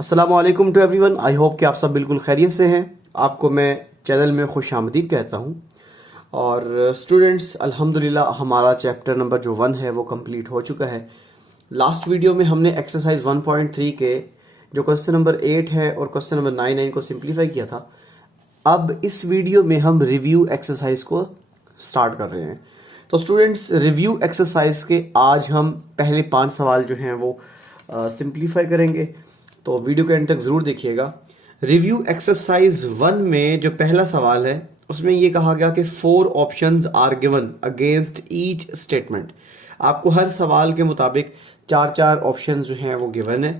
अस्सलाम वालेकुम to everyone. I hope कि आप सब बिल्कुल खैरियत से हैं। आपको मैं चैनल में खुश आमदीद कहता हूं। और स्टूडेंट्स, अल्हम्दुलिल्लाह हमारा चैप्टर नंबर जो 1 है वो कंप्लीट हो चुका है। लास्ट वीडियो में हमने एक्सरसाइज 1.3 के जो क्वेश्चन नंबर 8 है और क्वेश्चन नंबर 9 को सिंप्लीफाई किया था। अब इस वीडियो में हम रिव्यू एक्सरसाइज को स्टार्ट कर रहे हैं। तो स्टूडेंट्स, रिव्यू एक्सरसाइज के आज हम पहले 5 सवाल जो हैं वो सिंप्लीफाई करेंगे, तो वीडियो के एंड तक ज़रूर देखिएगा। रिव्यू एक्सरसाइज 1 में जो पहला सवाल है उसमें ये कहा गया कि 4 options are given against each statement. आपको हर सवाल के मुताबिक 4 ऑप्शन जो हैं वो गिवन है।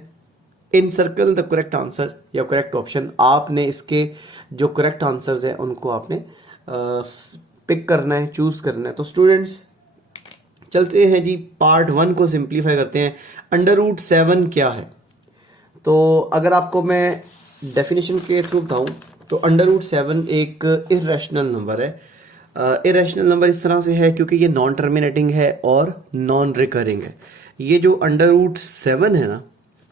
इन सर्कल द करेक्ट आंसर या करेक्ट ऑप्शन। आपने इसके जो करेक्ट आंसर्स हैं उनको आपने पिक करना है, चूज करना है। तो स्टूडेंट्स चलते हैं जी, पार्ट 1 को सिंप्लीफाई करते हैं। √7 क्या है? तो अगर आपको मैं डेफिनेशन के थ्रू बताऊं तो √7 एक इरेशनल नंबर है। इरेशनल नंबर इस तरह से है क्योंकि ये नॉन टर्मिनेटिंग है और नॉन रिकरिंग है। ये जो √7 है ना,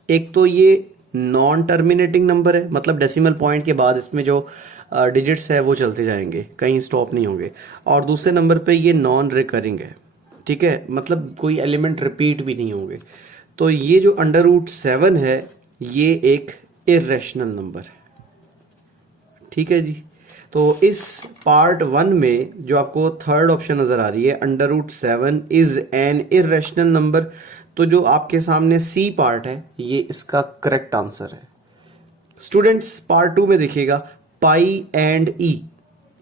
एक तो ये नॉन टर्मिनेटिंग नंबर है, मतलब डेसिमल पॉइंट के बाद इसमें जो डिजिट्स है वो चलते जाएंगे, कहीं स्टॉप नहीं होंगे। और दूसरे नंबर पे ये नॉन रिकरिंग है, ठीक है, मतलब कोई एलिमेंट रिपीट भी नहीं होंगे। तो ये जो √7 है ये एक इरेशनल नंबर है, ठीक है जी। तो इस पार्ट 1 में जो आपको थर्ड ऑप्शन नजर आ रही है, √7 इज एन इरेशनल नंबर, तो जो आपके सामने सी पार्ट है ये इसका करेक्ट आंसर है। स्टूडेंट्स, पार्ट 2 में देखिएगा पाई एंड ई।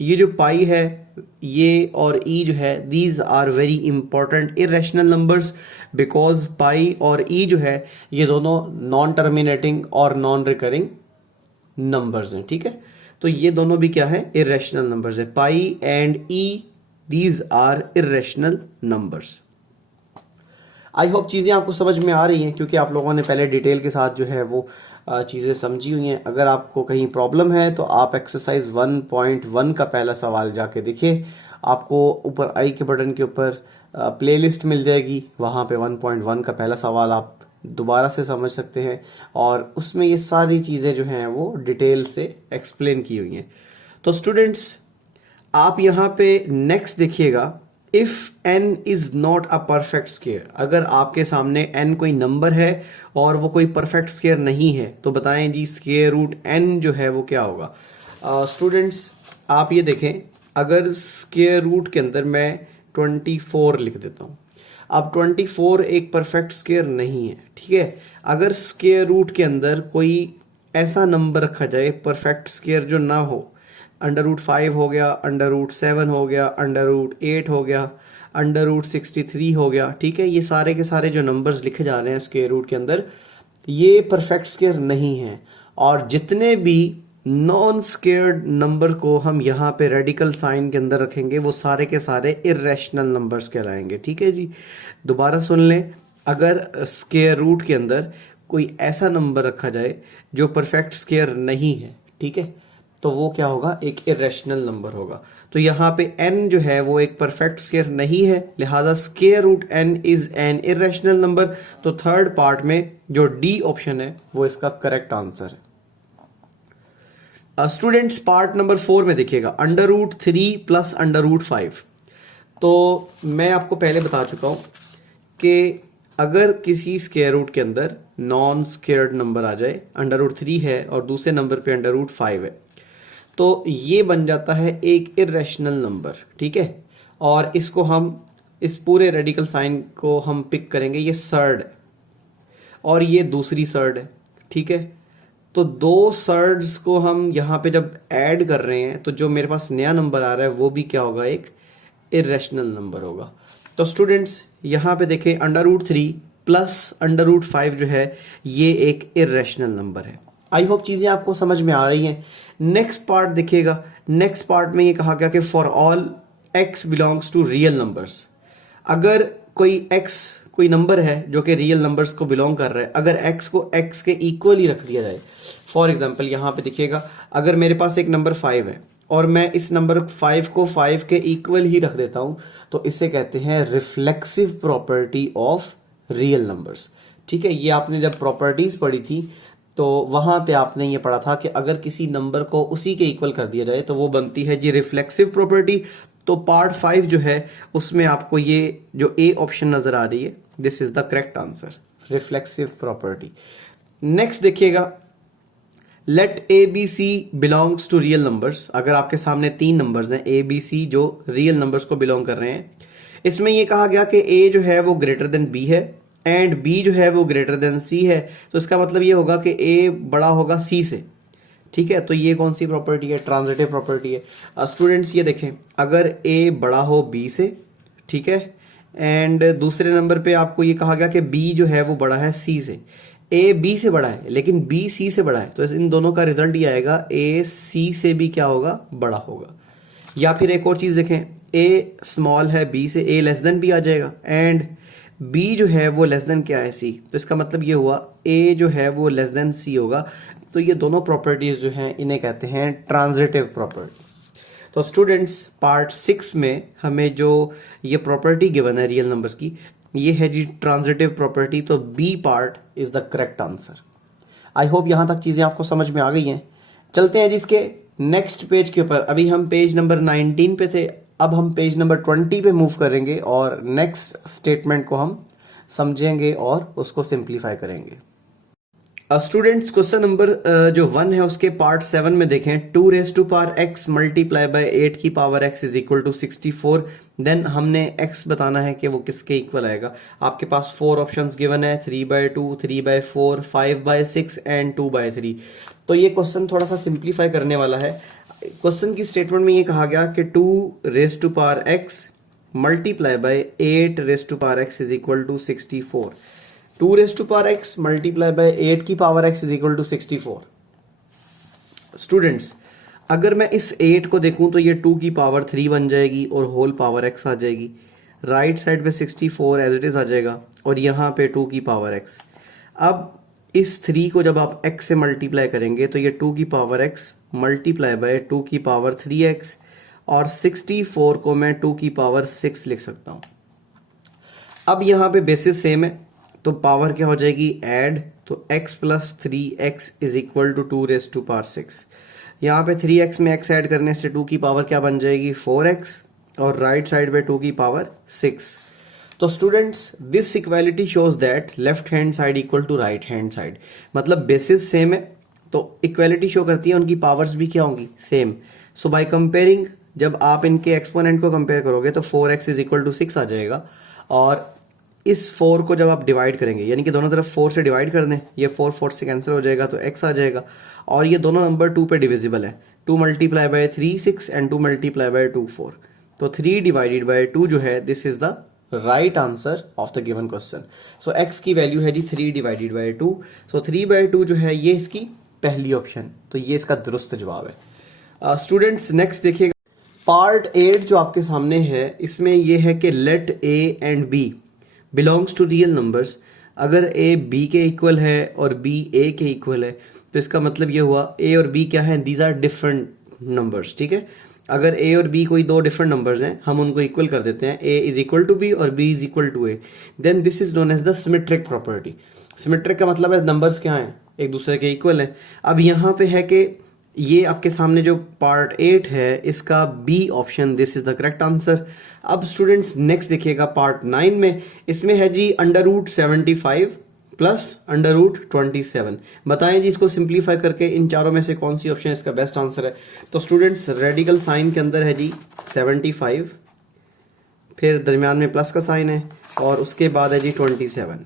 ये जो पाई है ये और ई जो है, these are very important irrational numbers because pi और ई जो है ये दोनों नॉन टर्मिनेटिंग और नॉन रिकरिंग नंबर्स हैं, ठीक है। तो ये दोनों भी क्या है? इरेशनल नंबर्स है। Pi and E, these are irrational numbers. I hope चीज़ें आपको समझ में आ रही हैं क्योंकि आप लोगों ने पहले डिटेल के साथ जो है वो चीज़ें समझी हुई हैं। अगर आपको कहीं प्रॉब्लम है तो आप एक्सरसाइज 1.1 का पहला सवाल जाके देखिए। आपको ऊपर आई के बटन के ऊपर प्लेलिस्ट मिल जाएगी, वहाँ पे 1.1 का पहला सवाल आप दोबारा से समझ सकते हैं और उसमें ये सारी चीज़ें जो हैं वो डिटेल से एक्सप्लेन की हुई हैं। तो स्टूडेंट्स, आप यहाँ पे नेक्स्ट देखिएगा, if n is not a perfect square. अगर आपके सामने n कोई नंबर है और वो कोई परफेक्ट स्क्वायर नहीं है तो बताएं जी स्क्वायर रूट n जो है वो क्या होगा? स्टूडेंट्स, आप ये देखें, अगर स्क्वायर रूट के अंदर मैं 24 लिख देता हूँ। अब 24 एक परफेक्ट स्क्वायर नहीं है, ठीक है। अगर स्क्वायर रूट के अंदर कोई ऐसा नंबर रखा जाए परफेक्ट स्क्वायर जो ना हो, √5 हो गया, √7 हो गया, √8 हो गया, √63 हो गया, ठीक है। ये सारे के सारे जो नंबर्स लिखे जा रहे हैं स्क्वायर रूट के अंदर ये परफेक्ट स्क्वायर नहीं है। और जितने भी नॉन स्क्वायर्ड नंबर को हम यहाँ पे रेडिकल साइन के अंदर रखेंगे वो सारे के सारे इरेशनल नंबर्स कहलाएंगे, ठीक है जी। दोबारा सुन लें, अगर स्क्वायर रूट के अंदर कोई ऐसा नंबर रखा जाए जो परफेक्ट स्क्वायर नहीं है, ठीक है, तो वो क्या होगा? एक इरेशनल नंबर होगा। तो यहाँ पे n जो है वो एक परफेक्ट स्क्वायर नहीं है, लिहाजा square root n is an irrational number. तो थर्ड पार्ट में जो डी ऑप्शन है वो इसका करेक्ट आंसर है। स्टूडेंट्स, पार्ट नंबर 4 में देखिएगा, √3 प्लस √5। तो मैं आपको पहले बता चुका हूं कि अगर किसी स्क्वायर रूट के अंदर नॉन स्क्वायर्ड नंबर आ जाए, √3 है और दूसरे नंबर पे √5 है, तो ये बन जाता है एक इरेशनल नंबर, ठीक है। और इसको हम इस पूरे रेडिकल साइन को हम पिक करेंगे, ये सर्ड है और ये दूसरी सर्ड है, ठीक है। तो दो सर्ड्स को हम यहाँ पे जब ऐड कर रहे हैं तो जो मेरे पास नया नंबर आ रहा है वो भी क्या होगा? एक इरेशनल नंबर होगा। तो स्टूडेंट्स यहाँ पे देखें, √3 प्लस √5 जो है ये एक इरेशनल नंबर है। आई होप चीज़ें आपको समझ में आ रही हैं। नेक्स्ट पार्ट देखिएगा, नेक्स्ट पार्ट में ये कहा गया कि for all x belongs to real numbers. अगर कोई x कोई नंबर है जो कि रियल नंबर्स को बिलोंग कर रहा है, अगर x को x के इक्वल ही रख दिया जाए, फॉर एग्जांपल यहाँ पे देखिएगा, अगर मेरे पास एक नंबर 5 है और मैं इस नंबर 5 को 5 के इक्वल ही रख देता हूँ तो इसे कहते हैं reflexive property of real numbers, ठीक है। ये आपने जब प्रॉपर्टीज पढ़ी थी तो वहाँ पे आपने ये पढ़ा था कि अगर किसी नंबर को उसी के इक्वल कर दिया जाए तो वो बनती है जी रिफ्लेक्सिव प्रॉपर्टी। तो पार्ट 5 जो है उसमें आपको ये जो ए ऑप्शन नज़र आ रही है, this is the correct answer, reflexive property. Next देखिएगा, let A B C belongs to real numbers. अगर आपके सामने 3 नंबर्स हैं ए बी सी जो रियल नंबर्स को बिलोंग कर रहे हैं, इसमें ये कहा गया कि ए जो है वो ग्रेटर देन बी है एंड बी जो है वो ग्रेटर देन सी है। तो इसका मतलब ये होगा कि ए बड़ा होगा सी से, ठीक है। तो ये कौन सी प्रॉपर्टी है? ट्रांजिटिव प्रॉपर्टी है। स्टूडेंट्स ये देखें, अगर ए बड़ा हो बी से, ठीक है, एंड दूसरे नंबर पे आपको ये कहा गया कि बी जो है वो बड़ा है सी से। ए बी से बड़ा है लेकिन बी सी से बड़ा है, तो इन दोनों का रिजल्ट ये आएगा ए सी से भी क्या होगा? बड़ा होगा। या फिर एक और चीज़ देखें, ए स्मॉल है बी से, ए लेस देन बी आ जाएगा एंड बी जो है वो लेस देन क्या है? सी। तो इसका मतलब ये हुआ ए जो है वो लेस देन सी होगा। तो ये दोनों प्रॉपर्टीज जो हैं इन्हें कहते हैं ट्रांजिटिव प्रॉपर्टी। तो स्टूडेंट्स पार्ट 6 में हमें जो ये प्रॉपर्टी गिवन है रियल नंबर्स की, ये है जी ट्रांजिटिव प्रॉपर्टी। तो B part is the correct answer. I hope यहां तक चीजें आपको समझ में आ गई हैं। चलते हैं जी इसके नेक्स्ट पेज के ऊपर। अभी हम पेज नंबर 19 पे थे, अब हम पेज नंबर 20 पे मूव करेंगे और नेक्स्ट स्टेटमेंट को हम समझेंगे और उसको सिंप्लीफाई करेंगे। स्टूडेंट्स क्वेश्चन नंबर जो 1 है उसके पार्ट 7 में देखें, 2 raise to power x multiply by 8 की power x is equal to 64। Then हमने x बताना है कि वो किसके इक्वल आएगा। आपके पास 4 ऑप्शंस गिवन है, 3/2, 3/4, 5/6 एंड 2/3। तो ये क्वेश्चन थोड़ा सा सिंप्लीफाई करने वाला है। क्वेश्चन की स्टेटमेंट में ये कहा गया कि 2 raise to power x multiply by 8 raise to power x is equal to 64। 2 raise to power x multiply by 8 की power x is equal to 64। Students अगर मैं इस 8 को देखूं तो ये 2 की पावर 3 बन जाएगी और होल पावर x आ जाएगी। राइट साइड पे 64 एज इट इज आ जाएगा और यहाँ पे 2 की पावर x। अब इस 3 को जब आप x से मल्टीप्लाई करेंगे तो ये 2 की पावर x मल्टीप्लाई बाय 2 की पावर 3x और 64 को मैं 2 की पावर 6 लिख सकता हूँ। अब यहाँ पे बेसिस सेम है तो पावर क्या हो जाएगी? ऐड। तो x plus 3x is equal to 2 raise to power 6। यहाँ पे 3x में x ऐड करने से 2 की पावर क्या बन जाएगी? 4x और राइट साइड पे 2 की पावर 6। तो students this equality shows that left hand side equal to right hand side. मतलब बेसिस सेम है तो इक्वालिटी शो करती है उनकी पावर्स भी क्या होंगी? सेम। सो बाय कंपेयरिंग जब आप इनके एक्सपोनेंट को कंपेयर करोगे तो 4x इज इक्वल टू 6 आ जाएगा और इस 4 को जब आप डिवाइड करेंगे यानी कि दोनों तरफ 4 से डिवाइड कर दें, ये 4 से कैंसिल हो जाएगा तो x आ जाएगा और ये दोनों नंबर 2 पे डिविजिबल है। 2 multiply by 3 6 and 2 multiply by 2 4। तो 3 डिवाइडेड बाय 2 जो है this is the right answer of the given question. So x की वैल्यू है जी 3 डिवाइडेड बाय 2। सो 3/2 जो है ये इसकी पहली ऑप्शन, तो ये इसका दुरुस्त जवाब है। स्टूडेंट्स नेक्स्ट देखिएगा, पार्ट 8 जो आपके सामने है इसमें ये है कि let a and b belongs to real numbers. अगर a b के इक्वल है और b a के इक्वल है तो इसका मतलब ये हुआ a और b क्या है? दीज आर डिफरेंट नंबर्स, ठीक है। अगर a और b कोई दो डिफरेंट नंबर्स हैं, हम उनको इक्वल कर देते हैं, a is equal to b और b is equal to a, then this is known as the symmetric property. Symmetric का मतलब है नंबर्स क्या हैं? एक दूसरे के इक्वल हैं। अब यहाँ पे है कि ये आपके सामने जो पार्ट 8 है इसका B option this is the correct answer. अब स्टूडेंट्स नेक्स्ट देखिएगा पार्ट 9 में, इसमें है जी √75 प्लस √27। बताएं जी इसको सिंप्लीफाई करके इन चारों में से कौन सी ऑप्शन इसका बेस्ट आंसर है। तो स्टूडेंट्स रेडिकल साइन के अंदर है जी 75, फिर दरमियान में प्लस का साइन है और उसके बाद है जी 27।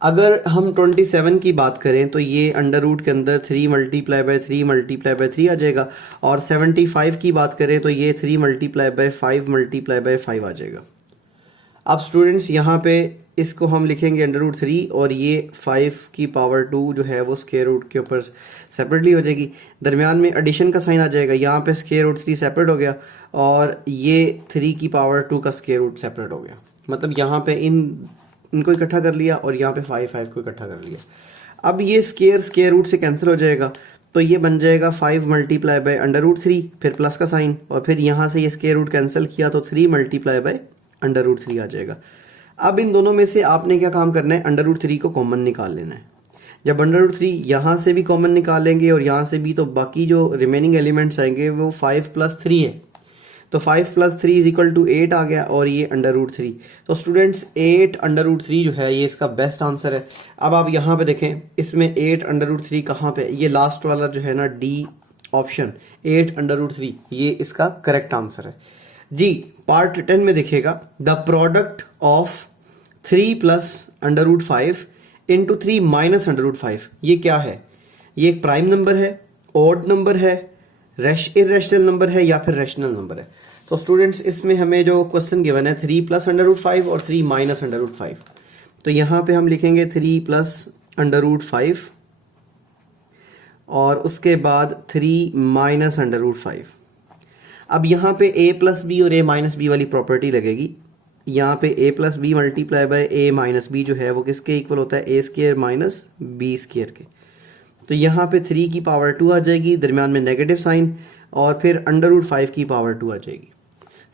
अगर हम 27 की बात करें तो ये अंडर रूट के अंदर 3 मल्टीप्लाई बाय 3 मल्टीप्लाई बाय 3 आ जाएगा और 75 की बात करें तो ये 3 मल्टीप्लाई बाय 5 मल्टीप्लाई बाय 5 आ जाएगा। अब स्टूडेंट्स यहाँ पे इसको हम लिखेंगे √3 और ये 5 की पावर 2 जो है वो स्क्वायर रूट के ऊपर सेपरेटली हो जाएगी। दरमियान में एडिशन का साइन आ जाएगा, यहाँ पे स्क्वायर रूट 3 सेपरेट हो गया और ये 3 की पावर 2 का स्क्वायर रूट सेपरेट हो गया। मतलब यहाँ पे इनको इकट्ठा कर लिया और यहाँ पे 5 को इकट्ठा कर लिया। अब ये स्क्वायर रूट से कैंसिल हो जाएगा तो ये बन जाएगा 5 मल्टीप्लाई बाय √3 फिर प्लस का साइन और फिर यहाँ से ये स्क्वायर रूट कैंसिल किया तो 3 मल्टीप्लाई बाय √3 आ जाएगा। अब इन दोनों में से आपने क्या काम करना है? √3 को कॉमन निकाल लेना है। जब अंडर रूट 3 यहाँ से भी कॉमन निकालेंगे और यहाँ से भी, तो बाकी जो रिमेनिंग एलिमेंट्स आएंगे वो 5 + 3 है। तो 5 + 3 = 8 आ गया और ये अंडर रूट 3। तो स्टूडेंट्स 8 अंडर रूट 3 जो है ये इसका बेस्ट आंसर है। अब आप यहाँ पे देखें इसमें 8 अंडर रूट 3 कहाँ पे, ये लास्ट वाला जो है ना डी ऑप्शन 8 अंडर रूट 3, ये इसका करेक्ट आंसर है जी। पार्ट 10 में देखिएगा, the product of 3 + under root 5 × 3 - under root 5, ये क्या है? ये एक प्राइम नंबर है, ऑड नंबर है, इर्रेशनल नंबर है या फिर रैशनल नंबर है? तो स्टूडेंट्स इसमें हमें जो क्वेश्चन गिवन है 3 + अंडर रूट 5 और 3 - अंडर रूट 5, तो यहाँ पे हम लिखेंगे 3 + अंडर रूट 5 और उसके बाद 3 - अंडर रूट 5। अब यहाँ पे a + b और a - b वाली प्रॉपर्टी लगेगी। यहाँ पे a + b × a - b जो है वो किसके इक्वल होता है? a² - b² के। तो यहाँ पे 3 की पावर 2 आ जाएगी, दरमियान में नेगेटिव साइन, और फिर अंडर रूट 5 की पावर 2 आ जाएगी।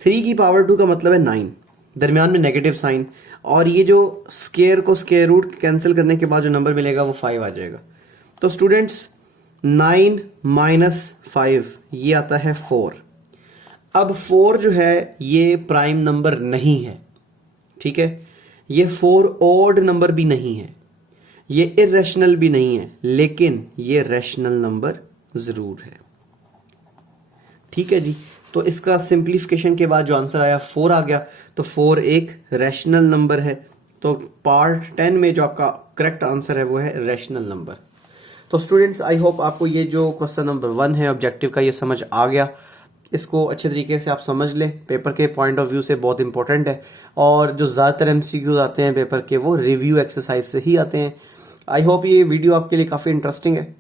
3 की पावर 2 का मतलब है 9, दरमियान में नेगेटिव साइन, और ये जो स्केयर को स्केयर रूट कैंसिल करने के बाद जो नंबर मिलेगा वो 5 आ जाएगा। तो स्टूडेंट्स 9 - 5 ये आता है 4। अब 4 जो है ये प्राइम नंबर नहीं है, ठीक है। ये 4 ऑड नंबर भी नहीं है, ये इर्रेशनल भी नहीं है, लेकिन ये रैशनल नंबर ज़रूर है, ठीक है जी। तो इसका सिंप्लीफिकेशन के बाद जो आंसर आया 4 आ गया, तो 4 एक रैशनल नंबर है। तो पार्ट 10 में जो आपका करेक्ट आंसर है वो है रैशनल नंबर। तो स्टूडेंट्स आई होप आपको ये जो क्वेश्चन नंबर 1 है ऑब्जेक्टिव का, ये समझ आ गया। इसको अच्छे तरीके से आप समझ लें, पेपर के पॉइंट ऑफ व्यू से बहुत इंपॉर्टेंट है। और जो ज़्यादातर MCQs आते हैं पेपर के वो रिव्यू एक्सरसाइज से ही आते हैं। आई होप ये वीडियो आपके लिए काफ़ी इंटरेस्टिंग है,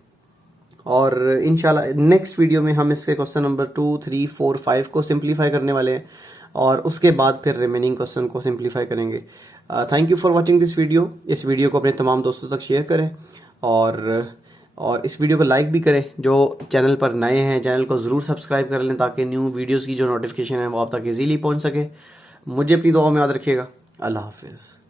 और इंशाल्लाह नेक्स्ट वीडियो में हम इसके क्वेश्चन नंबर 2, 3, 4, 5 को सिंप्लीफाई करने वाले हैं, और उसके बाद फिर रिमेनिंग क्वेश्चन को सिंप्लीफाई करेंगे। Thank you for watching this video. इस वीडियो को अपने तमाम दोस्तों तक शेयर करें, और इस वीडियो को लाइक भी करें। जो चैनल पर नए हैं चैनल को ज़रूर सब्सक्राइब कर लें, ताकि न्यू वीडियोज़ की जो नोटिफिकेशन है वो आप तक ईजीली पहुँच सके। मुझे अपनी दुआ में याद रखिएगा। अल्लाह हाफिज़।